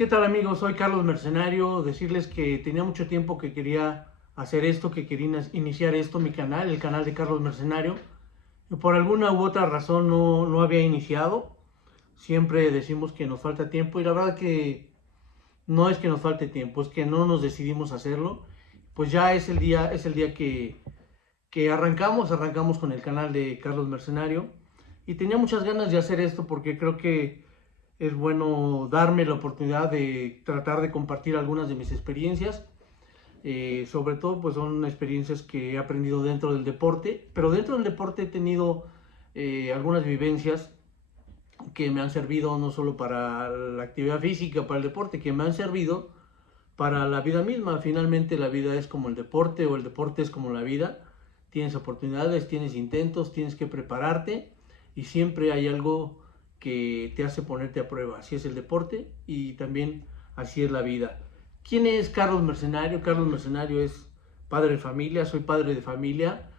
¿Qué tal, amigos? Soy Carlos Mercenario. Decirles que tenía mucho tiempo que quería hacer esto, que quería iniciar esto, mi canal, el canal de Carlos Mercenario. Y por alguna u otra razón no había iniciado. Siempre decimos que nos falta tiempo y la verdad que no es que nos falte tiempo, es que no nos decidimos hacerlo. Pues ya es el día que arrancamos con el canal de Carlos Mercenario. Y tenía muchas ganas de hacer esto porque creo que es bueno darme la oportunidad de tratar de compartir algunas de mis experiencias. Sobre todo pues son experiencias que he aprendido dentro del deporte, pero dentro del deporte he tenido algunas vivencias que me han servido no solo para la actividad física, para el deporte, que me han servido para la vida misma. Finalmente la vida es como el deporte o el deporte es como la vida. Tienes oportunidades, tienes intentos, tienes que prepararte y siempre hay algo que te hace ponerte a prueba. Así es el deporte y también así es la vida. ¿Quién es Carlos Mercenario? Carlos Mercenario es padre de familia, soy padre de familia,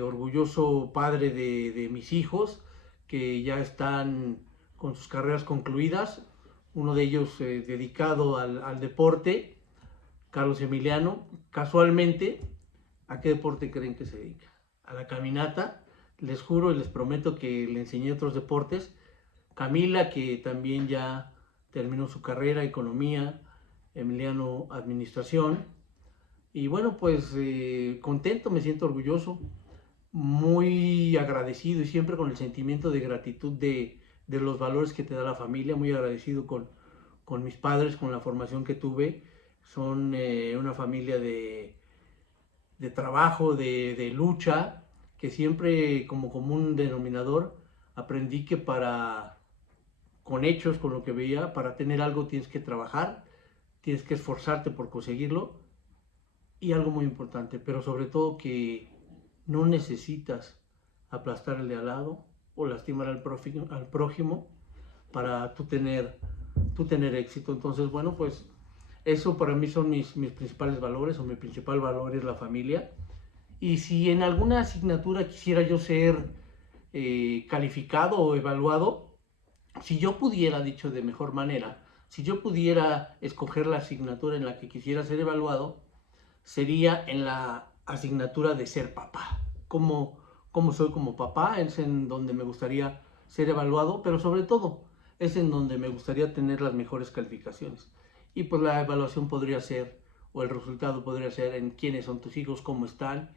orgulloso padre de mis hijos que ya están con sus carreras concluidas, uno de ellos dedicado al deporte, Carlos Emiliano. Casualmente, ¿a qué deporte creen que se dedica? A la caminata. Les juro y les prometo que le enseñé otros deportes. Camila, que también ya terminó su carrera, economía, Emiliano, administración. Y bueno, pues contento, me siento orgulloso, muy agradecido y siempre con el sentimiento de gratitud de los valores que te da la familia, muy agradecido con mis padres, con la formación que tuve. Son una familia de trabajo, de lucha, que siempre como común denominador aprendí que con hechos, con lo que veía, para tener algo tienes que trabajar, tienes que esforzarte por conseguirlo y algo muy importante, pero sobre todo que no necesitas aplastar el de al lado o lastimar al prójimo para tú tener éxito. Entonces, bueno, pues eso para mí son mis principales valores, o mi principal valor es la familia. Y si en alguna asignatura quisiera yo ser calificado o evaluado, si yo pudiera, dicho de mejor manera, si yo pudiera escoger la asignatura en la que quisiera ser evaluado, sería en la asignatura de ser papá. Cómo soy como papá es en donde me gustaría ser evaluado, pero sobre todo es en donde me gustaría tener las mejores calificaciones. Y pues la evaluación podría ser, o el resultado podría ser en quiénes son tus hijos, cómo están,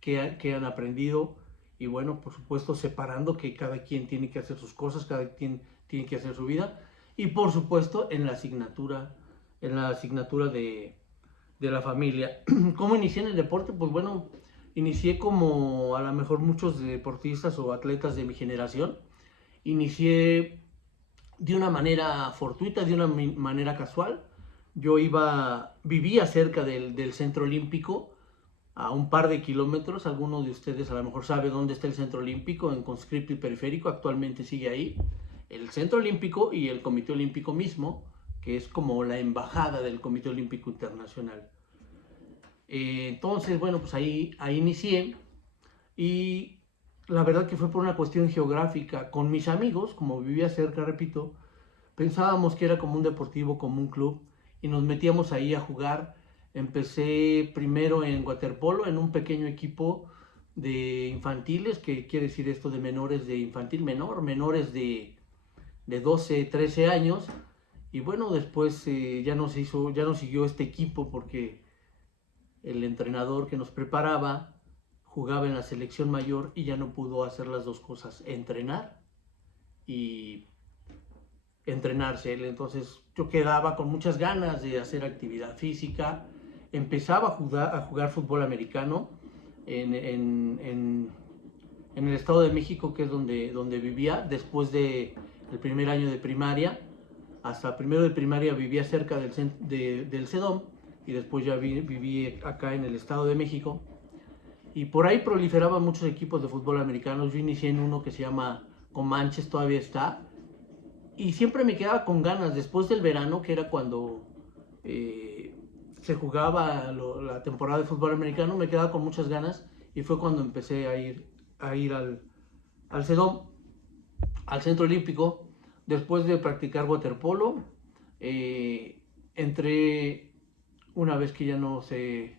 qué han aprendido. Y bueno, por supuesto, separando que cada quien tiene que hacer sus cosas, cada quien tiene que hacer su vida. Y por supuesto, en la asignatura de la familia. ¿Cómo inicié en el deporte? Pues bueno, inicié como a lo mejor muchos deportistas o atletas de mi generación. Inicié de una manera fortuita, de una manera casual. Vivía cerca del Centro Olímpico, a un par de kilómetros. Algunos de ustedes a lo mejor sabe dónde está el Centro Olímpico, en Conscripto y Periférico. Actualmente sigue ahí. El Centro Olímpico y el Comité Olímpico mismo, que es como la embajada del Comité Olímpico Internacional. Entonces, bueno, pues ahí inicié y la verdad que fue por una cuestión geográfica. Con mis amigos, como vivía cerca, repito, pensábamos que era como un deportivo, como un club, y nos metíamos ahí a jugar. Empecé primero en waterpolo, en un pequeño equipo de infantiles, que quiere decir esto de menores de infantil menor, menores de 12, 13 años. Y bueno, después ya no siguió este equipo porque el entrenador que nos preparaba jugaba en la selección mayor y ya no pudo hacer las dos cosas, entrenar y entrenarse. Entonces yo quedaba con muchas ganas de hacer actividad física, empezaba a jugar fútbol americano en el Estado de México, que es donde vivía, después del primer año de primaria. Hasta primero de primaria vivía cerca del CEDOM y después ya viví acá en el Estado de México. Y por ahí proliferaban muchos equipos de fútbol americano. Yo inicié en uno que se llama Comanches, todavía está. Y siempre me quedaba con ganas, después del verano, que era cuando se jugaba la temporada de fútbol americano, me quedaba con muchas ganas y fue cuando empecé a ir al CEDOM, al Centro Olímpico, después de practicar waterpolo. Entré, una vez que ya no se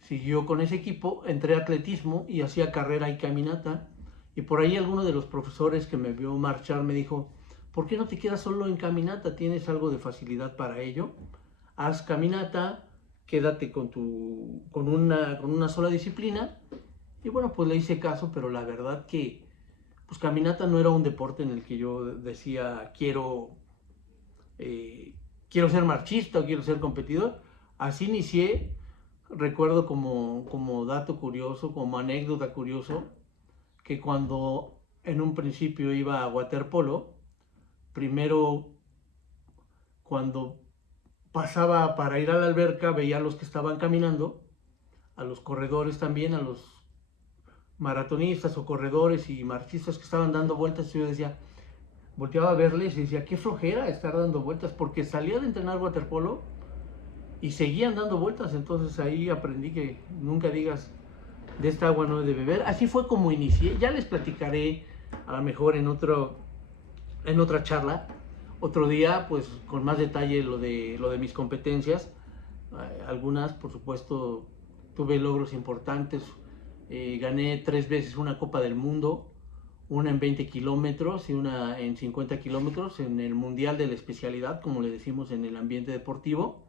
siguió con ese equipo, entré a atletismo y hacía carrera y caminata. Y por ahí alguno de los profesores que me vio marchar me dijo, ¿por qué no te quedas solo en caminata? Tienes algo de facilidad para ello. Haz caminata, quédate con una sola disciplina. Y bueno, pues le hice caso, pero la verdad que pues caminata no era un deporte en el que yo decía eh, quiero ser marchista o quiero ser competidor. Así inicié, recuerdo como dato curioso, como anécdota curioso, que cuando en un principio iba a waterpolo, primero cuando pasaba para ir a la alberca veía a los que estaban caminando, a los corredores también, a los maratonistas o corredores y marchistas que estaban dando vueltas, y yo decía, volteaba a verles y decía, qué flojera estar dando vueltas, porque salía de entrenar waterpolo y seguían dando vueltas. Entonces ahí aprendí que nunca digas de esta agua no he de beber. Así fue como inicié. Ya les platicaré a lo mejor en otra charla, otro día, pues con más detalle lo de mis competencias. Algunas, por supuesto, tuve logros importantes. Gané 3 veces una Copa del Mundo, una en 20 kilómetros y una en 50 kilómetros en el Mundial de la Especialidad, como le decimos en el ambiente deportivo.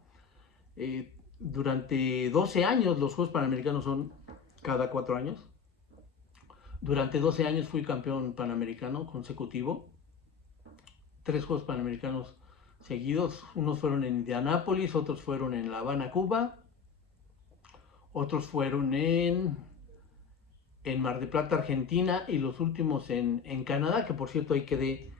Durante 12 años, los Juegos Panamericanos son cada 4 años. Durante 12 años fui campeón panamericano consecutivo. 3 Juegos Panamericanos seguidos. Unos fueron en Indianápolis, otros fueron en La Habana, Cuba. Otros fueron en Mar del Plata, Argentina, y los últimos en Canadá, que por cierto ahí quedé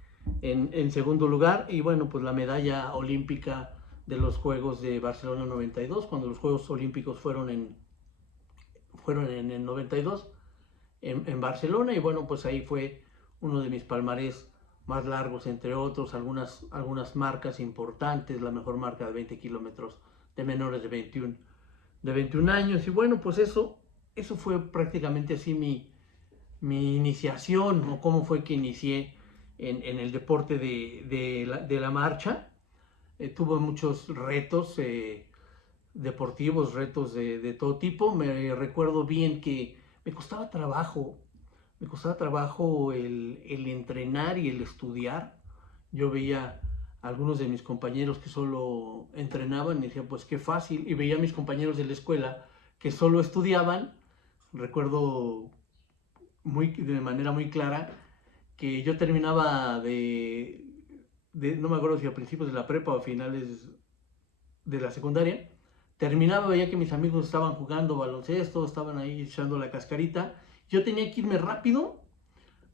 en segundo lugar. Y bueno, pues la medalla olímpica de los Juegos de Barcelona 92, cuando los Juegos Olímpicos fueron en el 92 en Barcelona. Y bueno, pues ahí fue uno de mis palmarés más largos, entre otros, algunas marcas importantes, la mejor marca de 20 kilómetros de menores de 21 años. Y bueno, pues eso fue prácticamente así mi iniciación, o cómo fue que inicié en el deporte de la marcha. Tuve muchos retos deportivos, retos de todo tipo. Me recuerdo bien que me costaba trabajo, el entrenar y el estudiar. Yo veía a algunos de mis compañeros que solo entrenaban y decía, pues qué fácil. Y veía a mis compañeros de la escuela que solo estudiaban. Recuerdo de manera muy clara que yo terminaba no me acuerdo si a principios de la prepa o a finales de la secundaria, terminaba, veía que mis amigos estaban jugando baloncesto, estaban ahí echando la cascarita. Yo tenía que irme rápido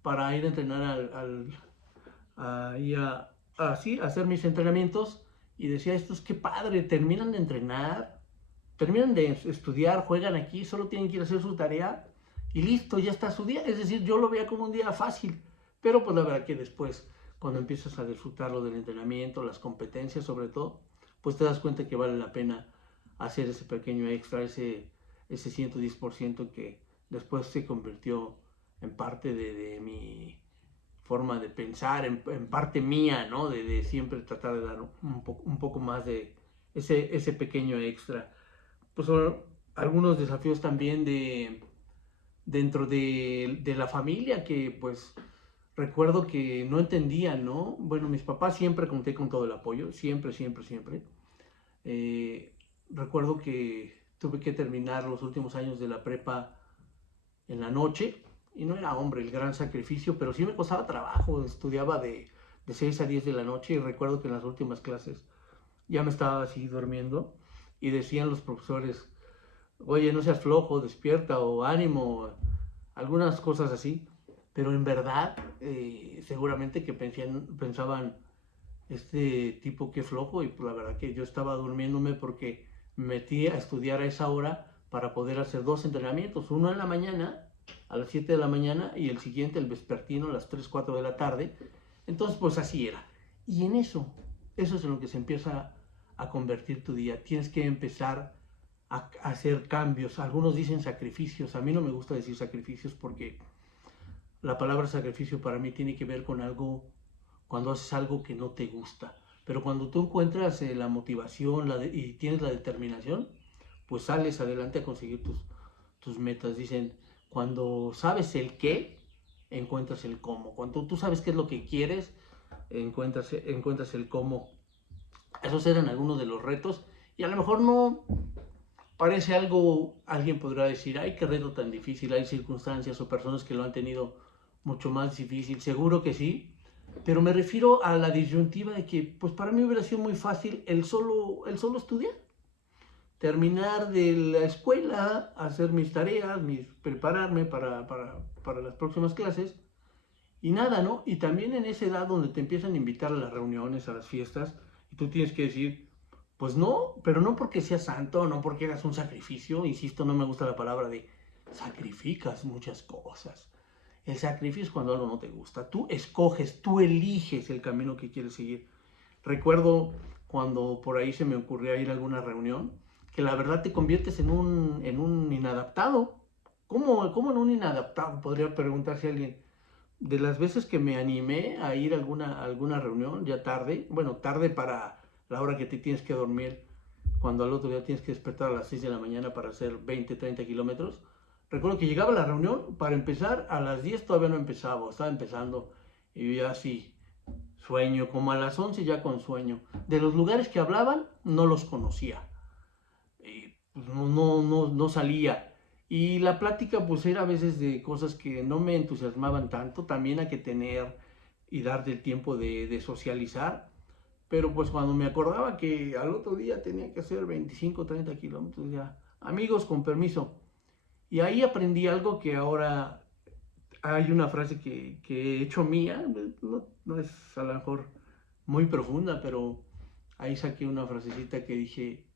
para ir a entrenar así, a hacer mis entrenamientos, y decía, estos qué padre, terminan de entrenar, terminan de estudiar, juegan aquí, solo tienen que ir a hacer su tarea y listo, ya está su día. Es decir, yo lo veía como un día fácil, pero pues la verdad que después, cuando empiezas a disfrutar lo del entrenamiento, las competencias sobre todo, pues te das cuenta que vale la pena hacer ese pequeño extra, ese 110% que después se convirtió en parte de mi forma de pensar, en parte mía, ¿no? De siempre tratar de dar un poco más de ese pequeño extra. Pues son algunos desafíos también dentro de la familia, que pues recuerdo que no entendían, ¿no? Bueno, mis papás siempre conté con todo el apoyo, siempre, siempre, siempre. Recuerdo que tuve que terminar los últimos años de la prepa en la noche, y no era, hombre, el gran sacrificio, pero sí me costaba trabajo. Estudiaba de 6 a 10 de la noche, y recuerdo que en las últimas clases ya me estaba así durmiendo y decían los profesores, oye, no seas flojo, despierta, o ánimo, algunas cosas así. Pero en verdad, seguramente que pensaban, este tipo qué flojo. Y pues la verdad que yo estaba durmiéndome porque me metí a estudiar a esa hora para poder hacer 2 entrenamientos, uno en la mañana a las 7 de la mañana y el siguiente, el vespertino, a las 3 4 de la tarde. Entonces pues así era. Y en eso es en lo que se empieza a convertir tu día. Tienes que empezar a hacer cambios. Algunos dicen sacrificios, a mí no me gusta decir sacrificios, porque la palabra sacrificio para mí tiene que ver con algo, cuando haces algo que no te gusta. pero cuando tú encuentras la motivación y tienes la determinación, pues sales adelante a conseguir tus metas. Dicen, cuando sabes el qué, encuentras el cómo. Cuando tú sabes qué es lo que quieres, encuentras el cómo. Esos eran algunos de los retos y a lo mejor no parece algo, alguien podrá decir, ay, qué reto tan difícil, hay circunstancias o personas que lo han tenido mucho más difícil, seguro que sí, pero me refiero a la disyuntiva de que, pues para mí hubiera sido muy fácil el solo estudiar, terminar de la escuela, hacer mis tareas, prepararme para las próximas clases y nada, ¿no? Y también en esa edad donde te empiezan a invitar a las reuniones, a las fiestas, y tú tienes que decir, pues no, pero no porque seas santo, no porque hagas un sacrificio, insisto, no me gusta la palabra de sacrificas muchas cosas. El sacrificio es cuando algo no te gusta. Tú escoges, tú eliges el camino que quieres seguir. Recuerdo cuando por ahí se me ocurría ir a alguna reunión, que la verdad te conviertes en un inadaptado. ¿Cómo en un inadaptado? Podría preguntarse alguien. De las veces que me animé a ir a alguna reunión, ya tarde, bueno, tarde para la hora que te tienes que dormir, cuando al otro día tienes que despertar a las 6 de la mañana para hacer 20, 30 kilómetros. Recuerdo que llegaba a la reunión, para empezar, a las 10 todavía no empezaba, estaba empezando, y yo ya así, sueño, como a las 11 ya con sueño. De los lugares que hablaban, no los conocía, y pues no salía. Y la plática pues era a veces de cosas que no me entusiasmaban tanto, también hay que tener y darte el tiempo de socializar, pero pues cuando me acordaba que al otro día tenía que hacer 25, 30 kilómetros, ya, amigos, con permiso. Y ahí aprendí algo que ahora hay una frase que he hecho mía, no es a lo mejor muy profunda, pero ahí saqué una frasecita que dije,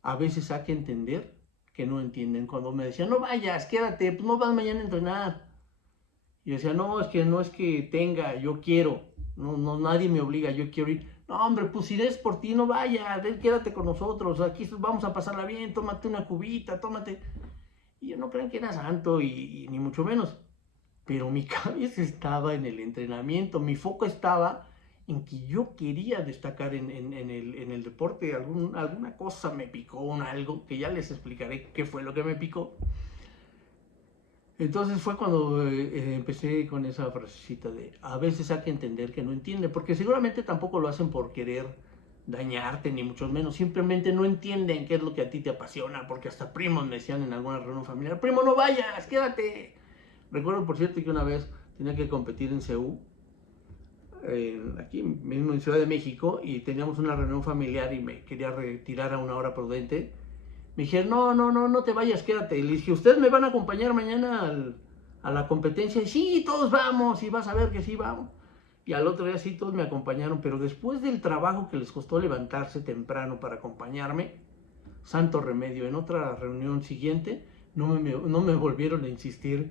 a veces hay que entender que no entienden. Cuando me decían, no vayas, quédate, pues no vas mañana a entrenar. Y yo decía, no es que tenga, yo quiero, no, nadie me obliga, yo quiero ir. No, hombre, pues iré por ti, no vayas, ven, quédate con nosotros, aquí vamos a pasarla bien, tómate una cubita, tómate. Y yo no crean que era santo y ni mucho menos, pero mi cabeza estaba en el entrenamiento, mi foco estaba en que yo quería destacar en el deporte, alguna cosa me picó, algo que ya les explicaré qué fue lo que me picó. Entonces fue cuando empecé con esa frasecita de a veces hay que entender que no entiende, porque seguramente tampoco lo hacen por querer dañarte, ni mucho menos, simplemente no entienden qué es lo que a ti te apasiona, porque hasta primos me decían en alguna reunión familiar, primo, no vayas, quédate. Recuerdo, por cierto, que una vez tenía que competir en CEU, aquí mismo en Ciudad de México, y teníamos una reunión familiar y me quería retirar a una hora prudente. Me dijeron, no te vayas, quédate. Y le dije, ¿ustedes me van a acompañar mañana a la competencia? Y sí, todos vamos, y vas a ver que sí vamos. Y al otro día sí, todos me acompañaron, pero después del trabajo que les costó levantarse temprano para acompañarme, santo remedio, en otra reunión siguiente, no me volvieron a insistir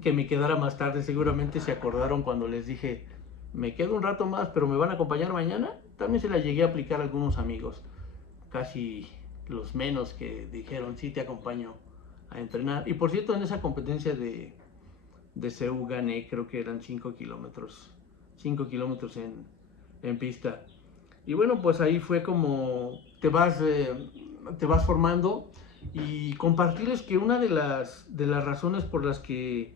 que me quedara más tarde. Seguramente se acordaron cuando les dije, me quedo un rato más, pero me van a acompañar mañana. También se la llegué a aplicar a algunos amigos, casi los menos, que dijeron, sí, te acompaño a entrenar. Y por cierto, en esa competencia de CEU gané, creo que eran 5 kilómetros, 5 kilómetros en pista. Y bueno, pues ahí fue como te vas formando, y compartirles que una de las razones por las que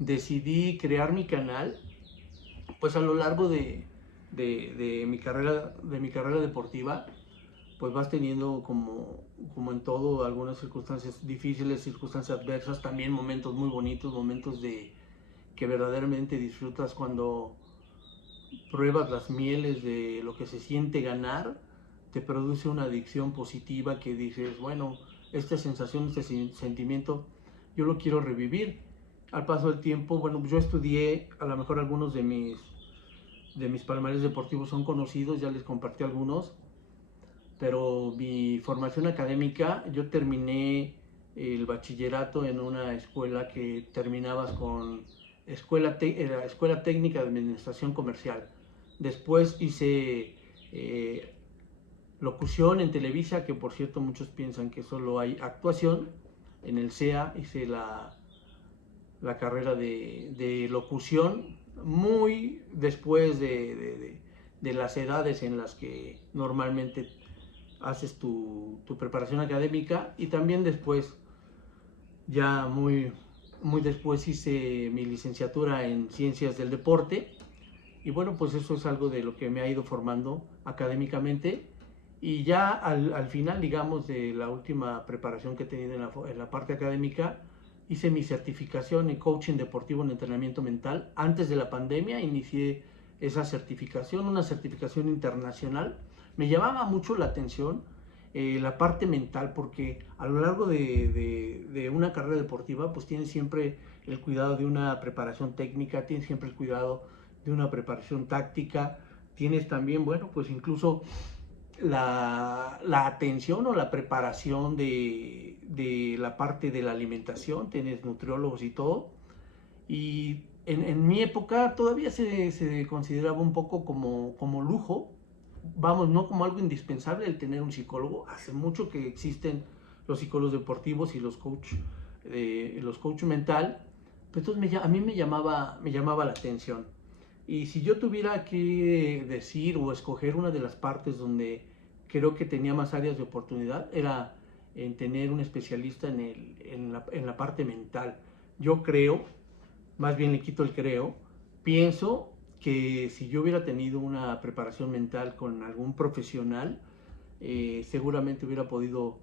decidí crear mi canal, pues a lo largo de mi carrera deportiva, pues vas teniendo como en todo algunas circunstancias difíciles, circunstancias adversas, también momentos muy bonitos, momentos que verdaderamente disfrutas cuando pruebas las mieles de lo que se siente ganar, te produce una adicción positiva que dices, bueno, esta sensación, este sentimiento, yo lo quiero revivir. Al paso del tiempo, bueno, yo estudié, a lo mejor algunos de mis palmares deportivos son conocidos, ya les compartí algunos, pero mi formación académica, yo terminé el bachillerato en una escuela que terminabas con era Escuela Técnica de Administración Comercial. Después hice locución en Televisa, que por cierto muchos piensan que solo hay actuación. En el CEA hice la carrera de locución, muy después de las edades en las que normalmente haces tu preparación académica, y también después, ya muy después, hice mi licenciatura en Ciencias del Deporte, y bueno, pues eso es algo de lo que me ha ido formando académicamente. Y ya al final, digamos, de la última preparación que he tenido en la parte académica, hice mi certificación en coaching deportivo en entrenamiento mental. Antes de la pandemia inicié esa certificación, una certificación internacional. Me llamaba mucho la atención la parte mental, porque a lo largo de una carrera deportiva pues tienes siempre el cuidado de una preparación técnica, tienes siempre el cuidado de una preparación táctica, tienes también, bueno, pues incluso la atención o la preparación de la parte de la alimentación, tienes nutriólogos y todo. Y en mi época todavía se consideraba un poco como lujo, vamos, no como algo indispensable el tener un psicólogo. Hace mucho que existen los psicólogos deportivos y los coach mental, pero entonces a mí me llamaba la atención. Y si yo tuviera que decir o escoger una de las partes donde creo que tenía más áreas de oportunidad, era en tener un especialista en la parte mental. Yo creo, más bien le quito el creo, pienso que si yo hubiera tenido una preparación mental con algún profesional, seguramente hubiera podido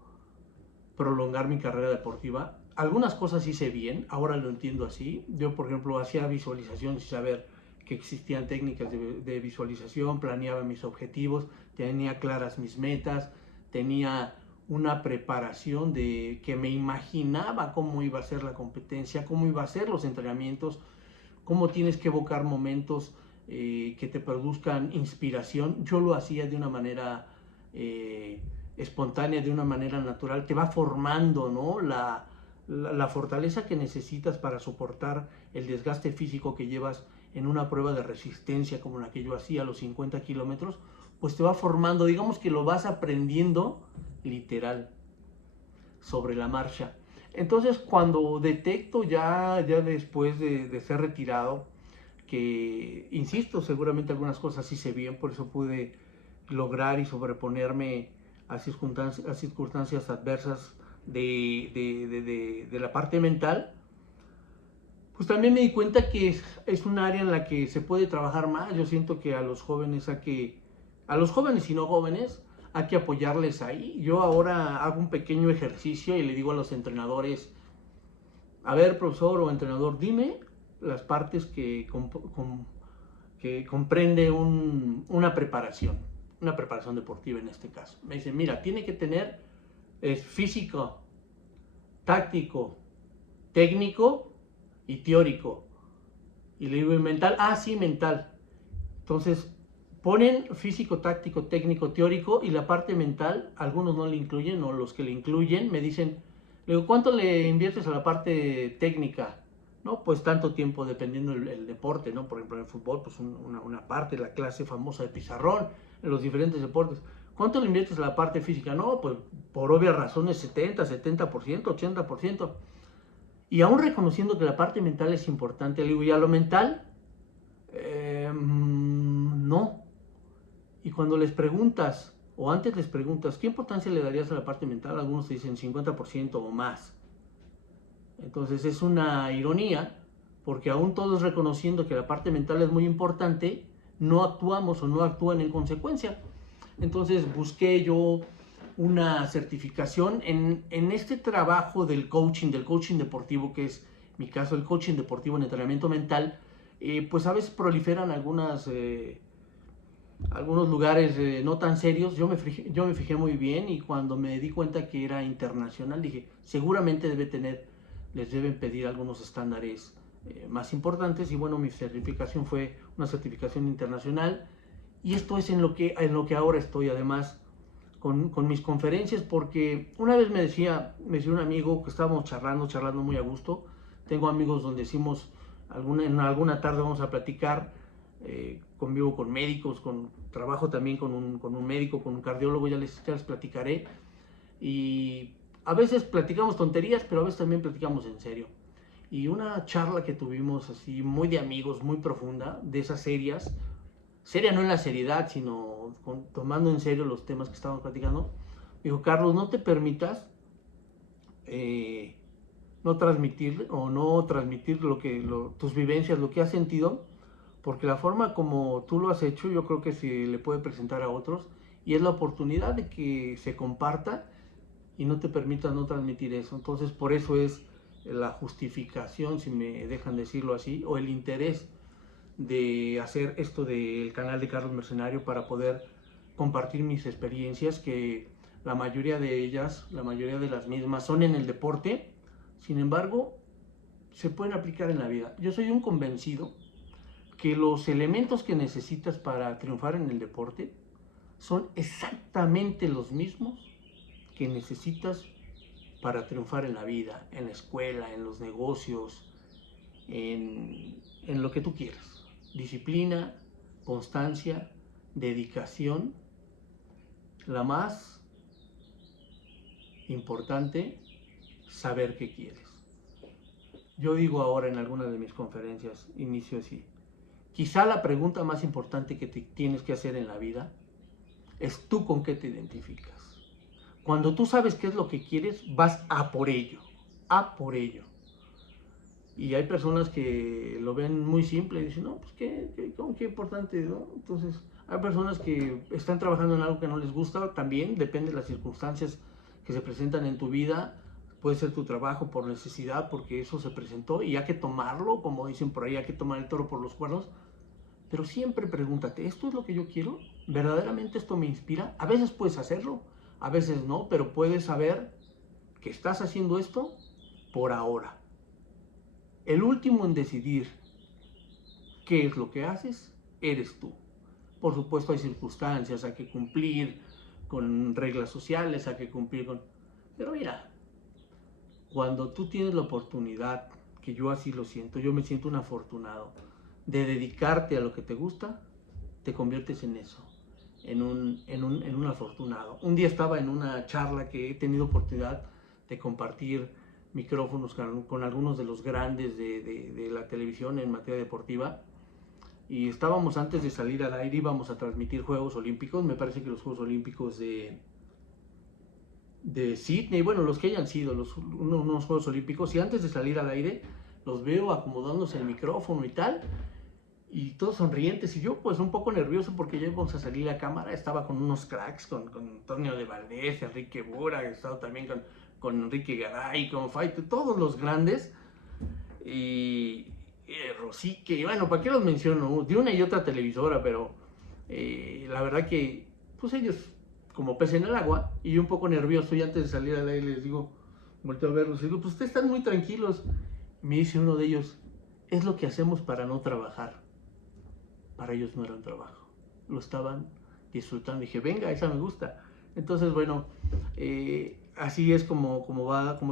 prolongar mi carrera deportiva. Algunas cosas hice bien, ahora lo entiendo así. Yo, por ejemplo, hacía visualizaciones y saber que existían técnicas de visualización, planeaba mis objetivos, tenía claras mis metas, tenía una preparación de que me imaginaba cómo iba a ser la competencia, cómo iba a ser los entrenamientos, cómo tienes que evocar momentos que te produzcan inspiración. Yo lo hacía de una manera espontánea, de una manera natural, te va formando, ¿no? La fortaleza que necesitas para soportar el desgaste físico que llevas en una prueba de resistencia como la que yo hacía a los 50 kilómetros, pues te va formando, digamos que lo vas aprendiendo literal, sobre la marcha. Entonces, cuando detecto ya después de ser retirado, que, insisto, seguramente algunas cosas hice bien, por eso pude lograr y sobreponerme a circunstancias adversas de la parte mental, pues también me di cuenta que es un área en la que se puede trabajar más. Yo siento que a los jóvenes a los jóvenes y no jóvenes, hay que apoyarles ahí. Yo ahora hago un pequeño ejercicio y le digo a los entrenadores, a ver, profesor o entrenador, dime las partes que comprende una preparación deportiva en este caso. Me dicen, mira, tiene que tener físico, táctico, técnico y teórico. Y le digo, mental, sí, mental. Entonces, ponen físico, táctico, técnico, teórico, y la parte mental, algunos no le incluyen, o los que le incluyen me dicen, le digo, ¿cuánto le inviertes a la parte técnica? No, pues tanto tiempo, dependiendo el deporte, ¿no? Por ejemplo, en el fútbol, pues una parte, la clase famosa de pizarrón, en los diferentes deportes. ¿Cuánto le inviertes a la parte física? No, pues por obvias razones 70, 70%, 80%. Y aún reconociendo que la parte mental es importante, le digo, ¿y a lo mental? No. Y cuando les preguntas, o antes les preguntas, ¿qué importancia le darías a la parte mental? Algunos te dicen 50% o más. Entonces es una ironía, porque aún todos reconociendo que la parte mental es muy importante, no actuamos o no actúan en consecuencia. Entonces busqué yo una certificación en este trabajo del coaching deportivo, que es mi caso, el coaching deportivo en entrenamiento mental. Pues a veces proliferan algunos lugares no tan serios. Yo me fijé muy bien, y cuando me di cuenta que era internacional, dije, seguramente les deben pedir algunos estándares más importantes. Y bueno, mi certificación fue una certificación internacional, y esto es en lo que ahora estoy, además, con mis conferencias, porque una vez me decía un amigo, que estábamos charlando muy a gusto. Tengo amigos donde decimos, en alguna tarde vamos a platicar, convivo con médicos, trabajo también con un médico, con un cardiólogo, ya les platicaré, y a veces platicamos tonterías, pero a veces también platicamos en serio. Y una charla que tuvimos así, muy de amigos, muy profunda, de esas serias, seria no en la seriedad, sino tomando en serio los temas que estábamos platicando, dijo, Carlos, no te permitas no transmitir o no transmitir tus vivencias, lo que has sentido, porque la forma como tú lo has hecho, yo creo que se le puede presentar a otros y es la oportunidad de que se comparta y no te permitas no transmitir eso. Entonces, por eso es la justificación, si me dejan decirlo así, o el interés de hacer esto del canal de Carlos Mercenario para poder compartir mis experiencias, que la mayoría de ellas, la mayoría de las mismas son en el deporte, sin embargo, se pueden aplicar en la vida. Yo soy un convencido que los elementos que necesitas para triunfar en el deporte son exactamente los mismos que necesitas para triunfar en la vida, en la escuela, en los negocios, en lo que tú quieras. Disciplina, constancia, dedicación. La más importante, saber qué quieres. Yo digo ahora en algunas de mis conferencias, inicio así. Quizá la pregunta más importante que te tienes que hacer en la vida es tú con qué te identificas. Cuando tú sabes qué es lo que quieres, vas a por ello, a por ello. Y hay personas que lo ven muy simple y dicen, no, pues qué importante, ¿no? Entonces, hay personas que están trabajando en algo que no les gusta, también depende de las circunstancias que se presentan en tu vida. Puede ser tu trabajo por necesidad, porque eso se presentó y hay que tomarlo, como dicen por ahí, hay que tomar el toro por los cuernos. Pero siempre pregúntate, ¿esto es lo que yo quiero? ¿Verdaderamente esto me inspira? A veces puedes hacerlo, a veces no, pero puedes saber que estás haciendo esto por ahora. El último en decidir qué es lo que haces, eres tú. Por supuesto hay circunstancias, hay que cumplir con reglas sociales, hay que cumplir con... Pero mira, cuando tú tienes la oportunidad, que yo así lo siento, yo me siento un afortunado, de dedicarte a lo que te gusta, te conviertes en eso, en un afortunado. Un día estaba en una charla que he tenido oportunidad de compartir micrófonos con algunos de los grandes de la televisión en materia deportiva, y estábamos antes de salir al aire, íbamos a transmitir Juegos Olímpicos, me parece que los Juegos Olímpicos de Sydney, bueno, los que hayan sido, unos Juegos Olímpicos, y antes de salir al aire, los veo acomodándose el micrófono y tal, y todos sonrientes, y yo pues un poco nervioso porque ya íbamos a salir a cámara, estaba con unos cracks, con Antonio de Valdés, Enrique Bura, he estado también con Enrique Garay, con Faito, todos los grandes, y Rosique, y bueno, ¿para qué los menciono? De una y otra televisora, pero la verdad que, pues ellos como pez en el agua, y yo un poco nervioso, y antes de salir al aire les digo, volteo a verlos, y digo, pues ustedes están muy tranquilos. Me dice uno de ellos, es lo que hacemos para no trabajar. Para ellos no era un trabajo, lo estaban disfrutando. Dije, venga, esa me gusta. Entonces, bueno, así es como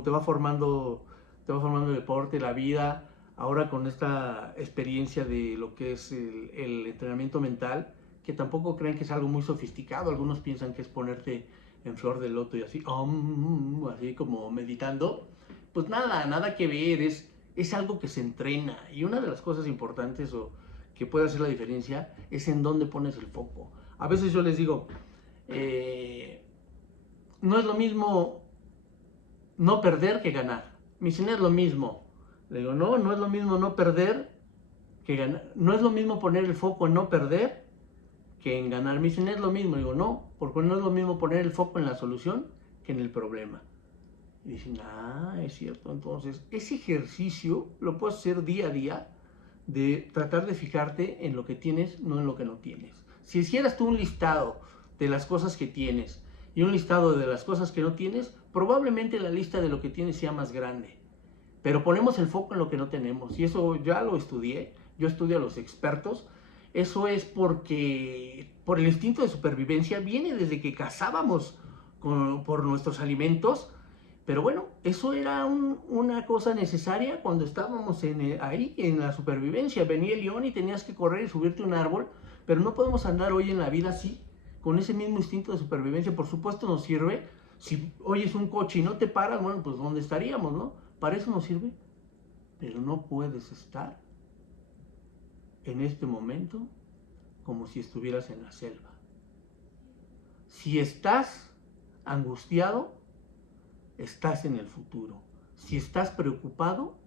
te va formando el deporte, la vida. Ahora con esta experiencia de lo que es el entrenamiento mental, que tampoco creen que es algo muy sofisticado. Algunos piensan que es ponerte en flor de loto y así, así como meditando. Pues nada que ver, es algo que se entrena. Y una de las cosas importantes que puede hacer la diferencia es en dónde pones el foco. A veces yo les digo, no es lo mismo no perder que ganar. Me dicen, es lo mismo. Le digo, no es lo mismo no perder que ganar. No es lo mismo poner el foco en no perder que en ganar. Me dicen, es lo mismo. Le digo, no, porque no es lo mismo poner el foco en la solución que en el problema. Y dicen, es cierto. Entonces, ese ejercicio lo puedes hacer día a día, de tratar de fijarte en lo que tienes, no en lo que no tienes. Si hicieras tú un listado de las cosas que tienes y un listado de las cosas que no tienes, probablemente la lista de lo que tienes sea más grande. Pero ponemos el foco en lo que no tenemos, y eso ya lo estudié, yo estudio a los expertos. Eso es porque por el instinto de supervivencia viene desde que cazábamos por nuestros alimentos. Pero bueno, eso era una cosa necesaria cuando estábamos ahí en la supervivencia. Venía el león y tenías que correr y subirte a un árbol, pero no podemos andar hoy en la vida así, con ese mismo instinto de supervivencia. Por supuesto nos sirve. Si oyes un coche y no te paras, bueno, pues ¿dónde estaríamos, no? Para eso nos sirve, pero no puedes estar en este momento como si estuvieras en la selva. Si estás angustiado, estás en el futuro. Si estás preocupado,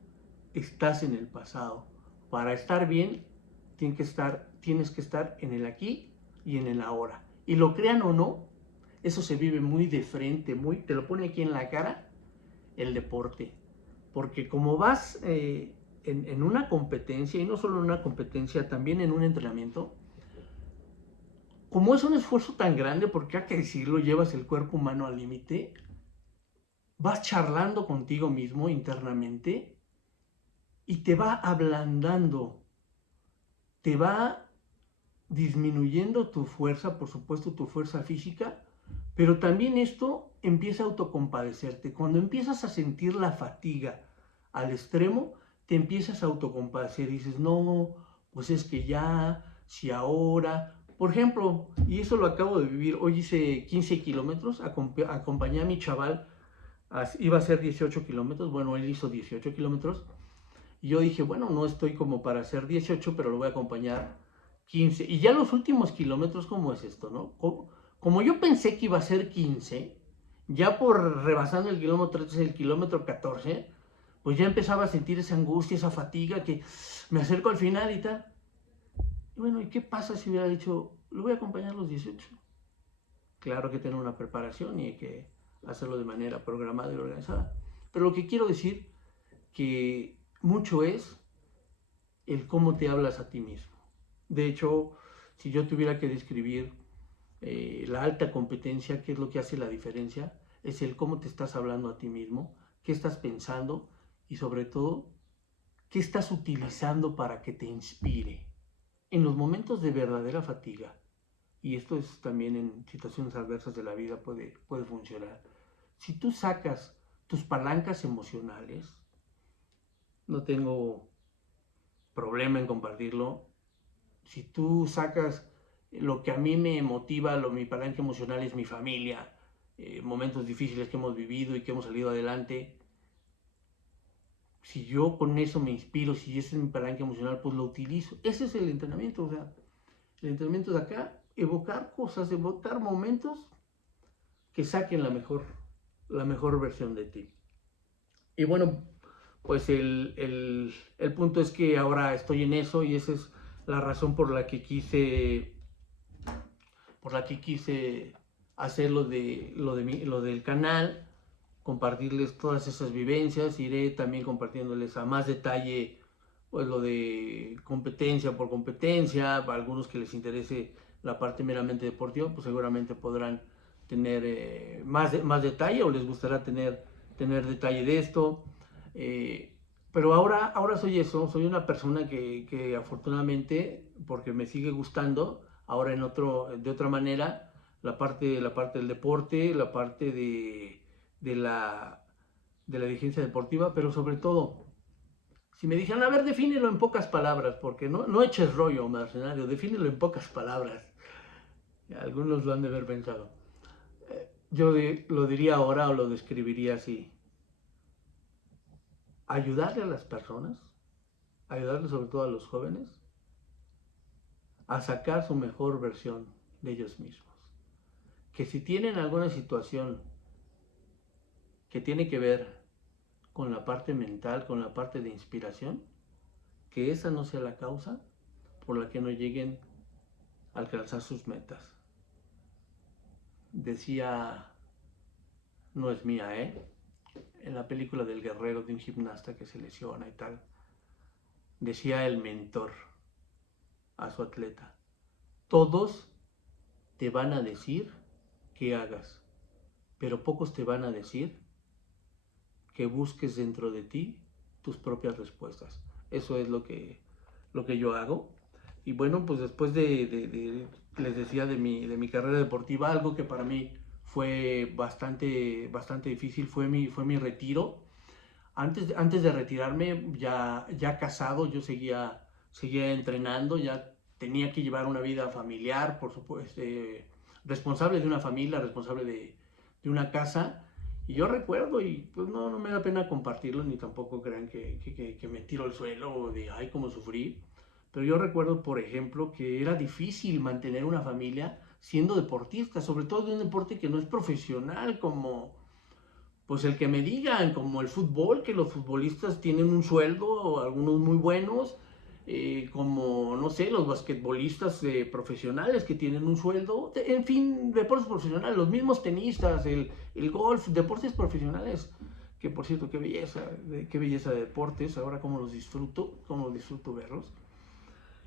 estás en el pasado. Para estar bien, tienes que estar en el aquí y en el ahora. Y lo crean o no, eso se vive muy de frente, te lo pone aquí en la cara el deporte. Porque como vas en una competencia, y no solo en una competencia, también en un entrenamiento, como es un esfuerzo tan grande, porque hay que decirlo, llevas el cuerpo humano al límite, vas charlando contigo mismo internamente y te va ablandando, te va disminuyendo tu fuerza, por supuesto tu fuerza física, pero también esto empieza a autocompadecerte. Cuando empiezas a sentir la fatiga al extremo, te empiezas a autocompadecer y dices, no, pues es que ya, si ahora... Por ejemplo, y eso lo acabo de vivir, hoy hice 15 kilómetros, acompañé a mi chaval, iba a hacer 18 kilómetros, bueno, él hizo 18 kilómetros, y yo dije, bueno, no estoy como para hacer 18, pero lo voy a acompañar 15. Y ya los últimos kilómetros, ¿cómo es esto, no? Como yo pensé que iba a ser 15, ya por rebasando el kilómetro 13, el kilómetro 14, pues ya empezaba a sentir esa angustia, esa fatiga, que me acerco al final y tal. Y bueno, ¿y qué pasa si hubiera dicho, lo voy a acompañar los 18? Claro que tener una preparación y hay que hacerlo de manera programada y organizada. Pero lo que quiero decir que mucho es el cómo te hablas a ti mismo. De hecho, si yo tuviera que describir la alta competencia, qué es lo que hace la diferencia, es el cómo te estás hablando a ti mismo, qué estás pensando y sobre todo, qué estás utilizando para que te inspire. En los momentos de verdadera fatiga, y esto es también en situaciones adversas de la vida puede funcionar, si tú sacas tus palancas emocionales, no tengo problema en compartirlo, si tú sacas lo que a mí me motiva, mi palanca emocional es mi familia, momentos difíciles que hemos vivido y que hemos salido adelante, si yo con eso me inspiro, si esa es mi palanca emocional, pues lo utilizo. Ese es el entrenamiento, o sea, el entrenamiento de acá, evocar cosas, evocar momentos que saquen la mejor versión de ti. Y bueno, pues el punto es que ahora estoy en eso y esa es la razón por la que quise hacer lo del canal, compartirles todas esas vivencias. Iré también compartiéndoles a más detalle pues lo de competencia por competencia. Para algunos que les interese la parte meramente deportiva, pues seguramente podrán tener más detalle o les gustará tener detalle de esto. Pero ahora soy eso, soy una persona que afortunadamente, porque me sigue gustando, ahora de otra manera, la parte del deporte, la parte de la dirigencia deportiva, pero sobre todo, si me dijeran, a ver, defínelo en pocas palabras, porque no eches rollo, mercenario, defínelo en pocas palabras. Algunos lo han de haber pensado. Lo diría ahora o lo describiría así. Ayudarle a las personas, ayudarle sobre todo a los jóvenes, a sacar su mejor versión de ellos mismos. Que si tienen alguna situación que tiene que ver con la parte mental, con la parte de inspiración, que esa no sea la causa por la que no lleguen a alcanzar sus metas. Decía, no es mía, en la película del guerrero, de un gimnasta que se lesiona y tal, decía el mentor a su atleta, todos te van a decir que hagas, pero pocos te van a decir que busques dentro de ti tus propias respuestas. Eso es lo que yo hago. Y bueno, pues después les decía de mi carrera deportiva, algo que para mí fue bastante difícil, fue mi retiro. Antes de retirarme, ya casado, yo seguía entrenando, ya tenía que llevar una vida familiar, por supuesto, responsable de una familia, responsable de una casa. Y yo recuerdo, y pues no me da pena compartirlo, ni tampoco crean que me tiro al suelo o de, ay, cómo sufrí. pero yo recuerdo, por ejemplo, que era difícil mantener una familia siendo deportista, sobre todo de un deporte que no es profesional, como pues el que me digan, como el fútbol, que los futbolistas tienen un sueldo, algunos muy buenos, como, no sé, los basquetbolistas profesionales que tienen un sueldo, en fin, deportes profesionales, los mismos tenistas, el golf, deportes profesionales, que por cierto, qué belleza de deportes, ahora cómo los disfruto verlos.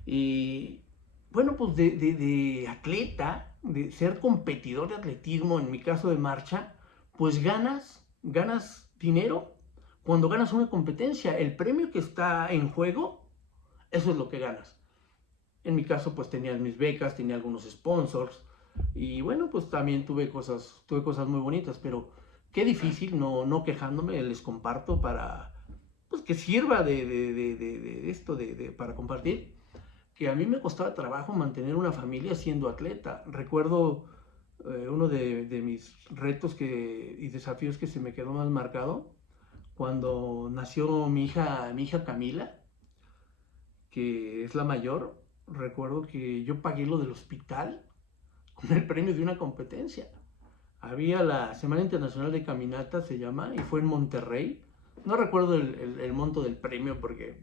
Y bueno, pues de atleta, de ser competidor de atletismo, en mi caso de marcha, pues ganas dinero cuando ganas una competencia. El premio que está en juego, eso es lo que ganas. En mi caso, pues tenía mis becas, tenía algunos sponsors y bueno, pues también tuve cosas muy bonitas, pero qué difícil, no quejándome, les comparto para, pues que sirva de esto, para compartir que a mí me costaba trabajo mantener una familia siendo atleta. Recuerdo uno de mis retos y desafíos que se me quedó más marcado cuando nació mi hija Camila, que es la mayor. Recuerdo que yo pagué lo del hospital con el premio de una competencia. Había la Semana Internacional de Caminata, se llama, y fue en Monterrey. No recuerdo el monto del premio porque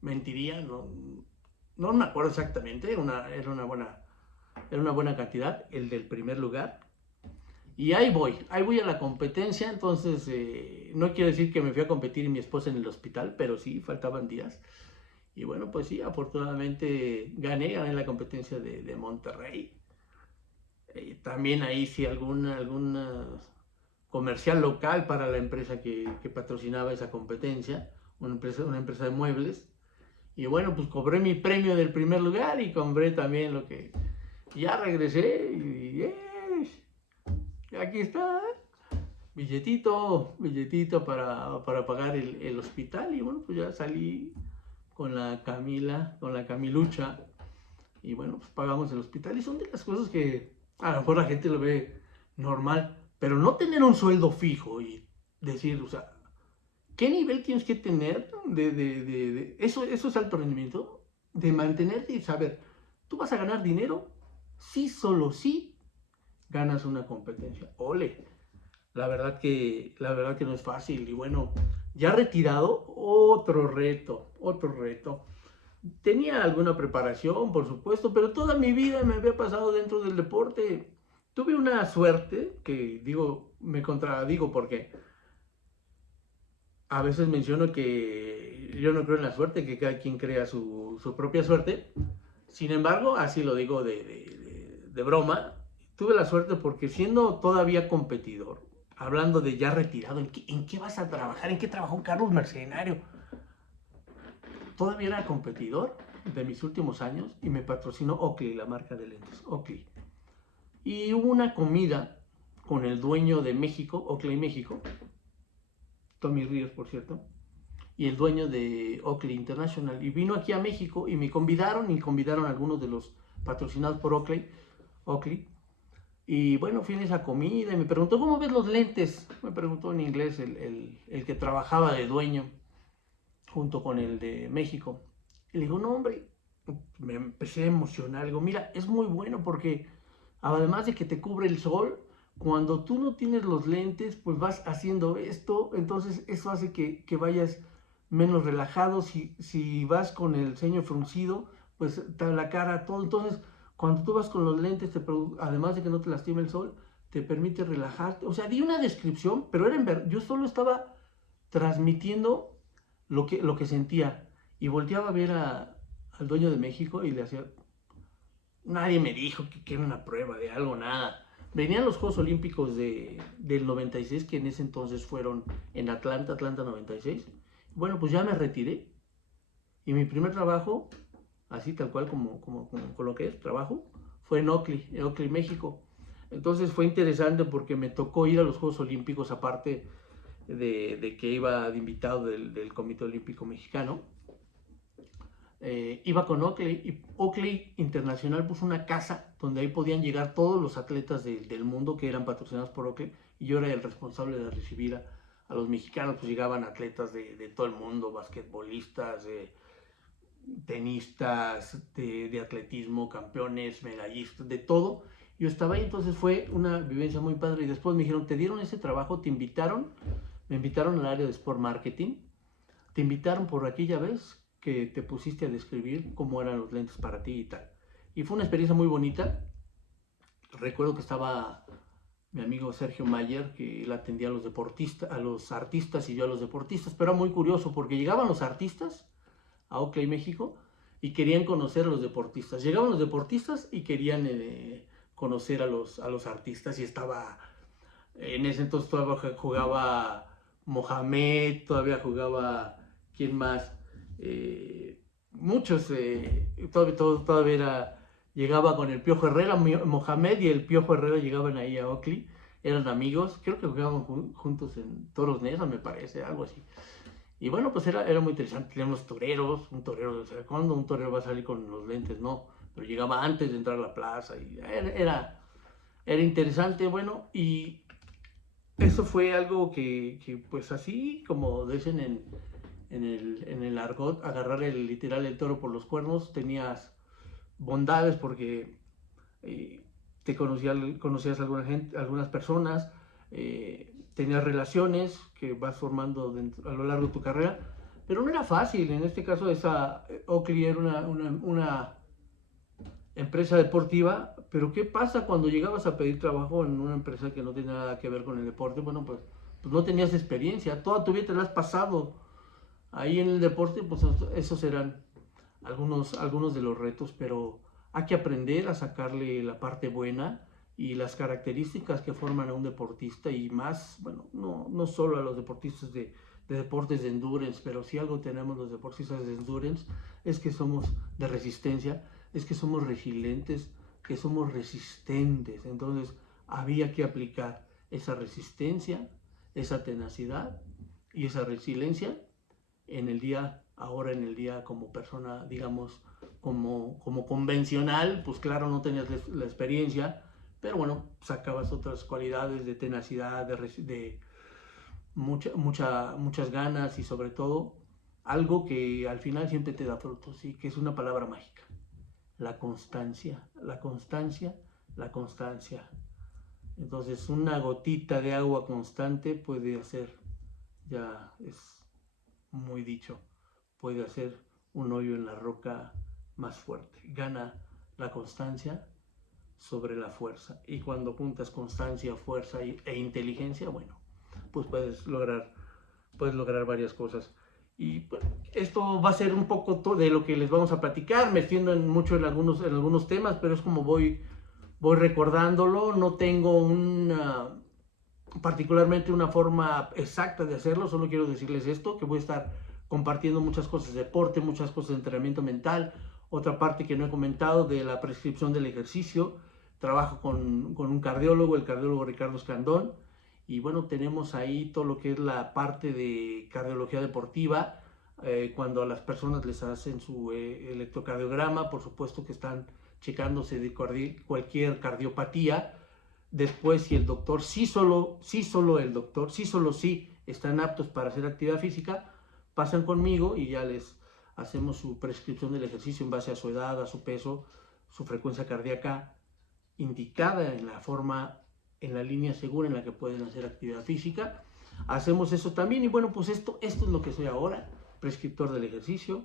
mentiría, no me acuerdo exactamente, era una buena cantidad, el del primer lugar. Y ahí voy a la competencia, entonces no quiero decir que me fui a competir y mi esposa en el hospital, pero sí, faltaban días. Y bueno, pues sí, afortunadamente gané la competencia de Monterrey. También ahí sí alguna comercial local para la empresa que patrocinaba esa competencia, una empresa de muebles. Y bueno, pues cobré mi premio del primer lugar y compré también lo que... Ya regresé y aquí está, billetito para pagar el hospital. Y bueno, pues ya salí con la con la Camilucha. Y bueno, pues pagamos el hospital. Y son de las cosas que a lo mejor la gente lo ve normal. Pero no tener un sueldo fijo y decir, o sea, ¿qué nivel tienes que tener eso es alto rendimiento? De mantenerte y saber, tú vas a ganar dinero si solo si ganas una competencia. Ole, la verdad que no es fácil. Y bueno, ya retirado, otro reto. Tenía alguna preparación, por supuesto, pero toda mi vida me había pasado dentro del deporte. Tuve una suerte que digo, me contradigo porque a veces menciono que yo no creo en la suerte, que cada quien crea su propia suerte. Sin embargo, así lo digo de broma, tuve la suerte porque siendo todavía competidor, hablando de ya retirado, en qué vas a trabajar? ¿En qué trabajó Carlos Mercenario? Todavía era competidor de mis últimos años y me patrocinó Oakley, la marca de lentes, Oakley. Y hubo una comida con el dueño de México, Oakley México, Tommy Ríos, por cierto, y el dueño de Oakley International. Y vino aquí a México y me convidaron y convidaron a algunos de los patrocinados por Oakley. Y bueno, fui en esa comida y me preguntó, ¿cómo ves los lentes? Me preguntó en inglés el que trabajaba de dueño junto con el de México. Y le digo, no, hombre, me empecé a emocionar. Le digo, mira, es muy bueno porque además de que te cubre el sol, cuando tú no tienes los lentes, pues vas haciendo esto, entonces eso hace que vayas menos relajado. Si vas con el ceño fruncido, pues la cara, todo. Entonces, cuando tú vas con los lentes, además de que no te lastime el sol, te permite relajarte. O sea, di una descripción, pero era en verdad, yo solo estaba transmitiendo lo que sentía. Y volteaba a ver al dueño de México y le hacía, nadie me dijo que era una prueba de algo, nada. Venían los Juegos Olímpicos del 96, que en ese entonces fueron en Atlanta 96. Bueno, pues ya me retiré. Y mi primer trabajo, así tal cual con lo que es trabajo, fue en Oakley, México. Entonces fue interesante porque me tocó ir a los Juegos Olímpicos, aparte de que iba de invitado del Comité Olímpico Mexicano. Iba con Oakley y Oakley Internacional puso una casa donde ahí podían llegar todos los atletas del mundo que eran patrocinados por Oakley y yo era el responsable de recibir a los mexicanos. Pues llegaban atletas de todo el mundo, basquetbolistas, tenistas de atletismo, campeones, medallistas, de todo. Yo estaba ahí, entonces fue una vivencia muy padre. Y después me dijeron, te dieron ese trabajo, te invitaron, me invitaron al área de Sport Marketing, te invitaron por aquella vez que te pusiste a describir cómo eran los lentes para ti y tal. Y fue una experiencia muy bonita. Recuerdo que estaba mi amigo Sergio Mayer, que él atendía a los deportistas, a los artistas y yo a los deportistas, pero era muy curioso porque llegaban los artistas a Oakley, México, y querían conocer a los deportistas. Llegaban los deportistas y querían conocer a los artistas, y estaba, en ese entonces todavía jugaba Mohamed, todavía jugaba, ¿quién más? Muchos, todavía era, llegaba con el Piojo Herrera, Mohamed y el Piojo Herrera llegaban ahí a Oakley, eran amigos, creo que jugaban juntos en Toros Neza, me parece, algo así. Y bueno, pues era muy interesante. Teníamos toreros, un torero, o sea, ¿cuándo un torero va a salir con los lentes? No, pero llegaba antes de entrar a la plaza y era interesante, bueno, y eso fue algo que pues así, como dicen en el argot, agarrar literal el toro por los cuernos, tenías bondades porque eh, conocías a algunas personas, tenías relaciones que vas formando a lo largo de tu carrera, pero no era fácil. En este caso, Oakley era una empresa deportiva, pero ¿qué pasa cuando llegabas a pedir trabajo en una empresa que no tiene nada que ver con el deporte? Bueno, pues no tenías experiencia, toda tu vida te la has pasado ahí en el deporte, pues esos eran algunos de los retos, pero hay que aprender a sacarle la parte buena y las características que forman a un deportista, y más, bueno, no solo a los deportistas de deportes de endurance, pero si algo tenemos los deportistas de endurance es que somos de resistencia, es que somos resilientes, que somos resistentes. Entonces había que aplicar esa resistencia, esa tenacidad y esa resiliencia ahora en el día como persona, digamos, como convencional. Pues claro, no tenías la experiencia, pero bueno, sacabas otras cualidades de tenacidad, de muchas ganas, y sobre todo algo que al final siempre te da frutos, y que es una palabra mágica: la constancia, la constancia, la constancia. Entonces, una gotita de agua constante puede hacer, ya es muy dicho, puede hacer un hoyo en la roca más fuerte. Gana la constancia sobre la fuerza. Y cuando juntas constancia, fuerza e inteligencia, bueno, pues puedes lograr varias cosas. Y pues, esto va a ser un poco de lo que les vamos a platicar. Me extiendo mucho en algunos temas, pero es como voy recordándolo. No tengo particularmente una forma exacta de hacerlo, solo quiero decirles esto, que voy a estar compartiendo muchas cosas de deporte, muchas cosas de entrenamiento mental, otra parte que no he comentado de la prescripción del ejercicio. Trabajo con un cardiólogo, el cardiólogo Ricardo Escandón, y bueno, tenemos ahí todo lo que es la parte de cardiología deportiva. Cuando a las personas les hacen su electrocardiograma, por supuesto que están checándose de cualquier cardiopatía. Después, si el doctor, sí solo el doctor, sí están aptos para hacer actividad física, pasan conmigo y ya les hacemos su prescripción del ejercicio en base a su edad, a su peso, su frecuencia cardíaca, indicada en la línea segura en la que pueden hacer actividad física. Hacemos eso también, y bueno, pues esto es lo que soy ahora: prescriptor del ejercicio,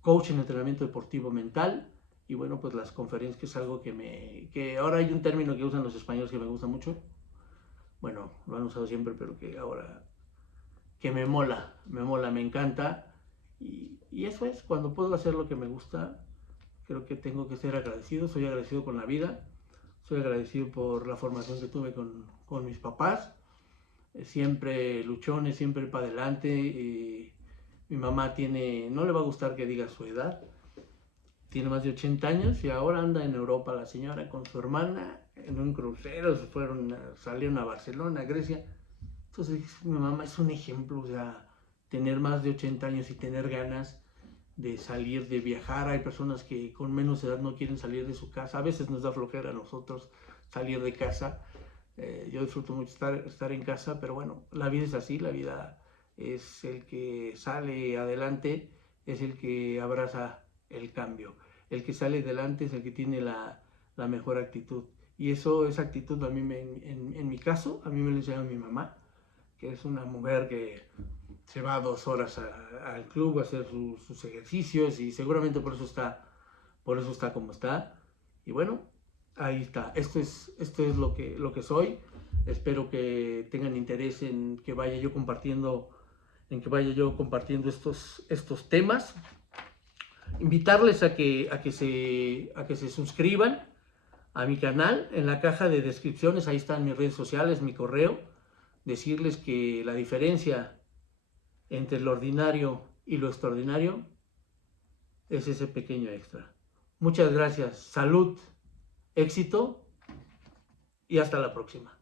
coach en entrenamiento deportivo mental. Y bueno, pues las conferencias, que es algo que ahora hay un término que usan los españoles que me gusta mucho. Bueno, lo han usado siempre, pero que ahora, que me encanta. Y eso es, cuando puedo hacer lo que me gusta, creo que tengo que ser agradecido. Soy agradecido con la vida, soy agradecido por la formación que tuve con mis papás, siempre luchones, siempre para adelante. Mi mamá no le va a gustar que diga su edad, tiene más de 80 años y ahora anda en Europa la señora con su hermana en un crucero, salieron a Barcelona, a Grecia. Entonces mi mamá es un ejemplo, o sea, tener más de 80 años y tener ganas de salir, de viajar. Hay personas que con menos edad no quieren salir de su casa, a veces nos da flojera a nosotros salir de casa. Yo disfruto mucho estar en casa, pero bueno, la vida es así, la vida es el que sale adelante, es el que abraza el cambio. El que sale adelante es el que tiene la mejor actitud. Y esa actitud a mí, en mi caso, a mí me lo enseñó mi mamá, que es una mujer que se va 2 horas al club a hacer sus ejercicios y seguramente por eso está como está. Y bueno, ahí está. Esto es lo que soy. Espero que tengan interés en que vaya yo compartiendo, estos temas. Invitarles a que se suscriban a mi canal. En la caja de descripciones, ahí están mis redes sociales, mi correo. Decirles que la diferencia entre lo ordinario y lo extraordinario es ese pequeño extra. Muchas gracias, salud, éxito y hasta la próxima.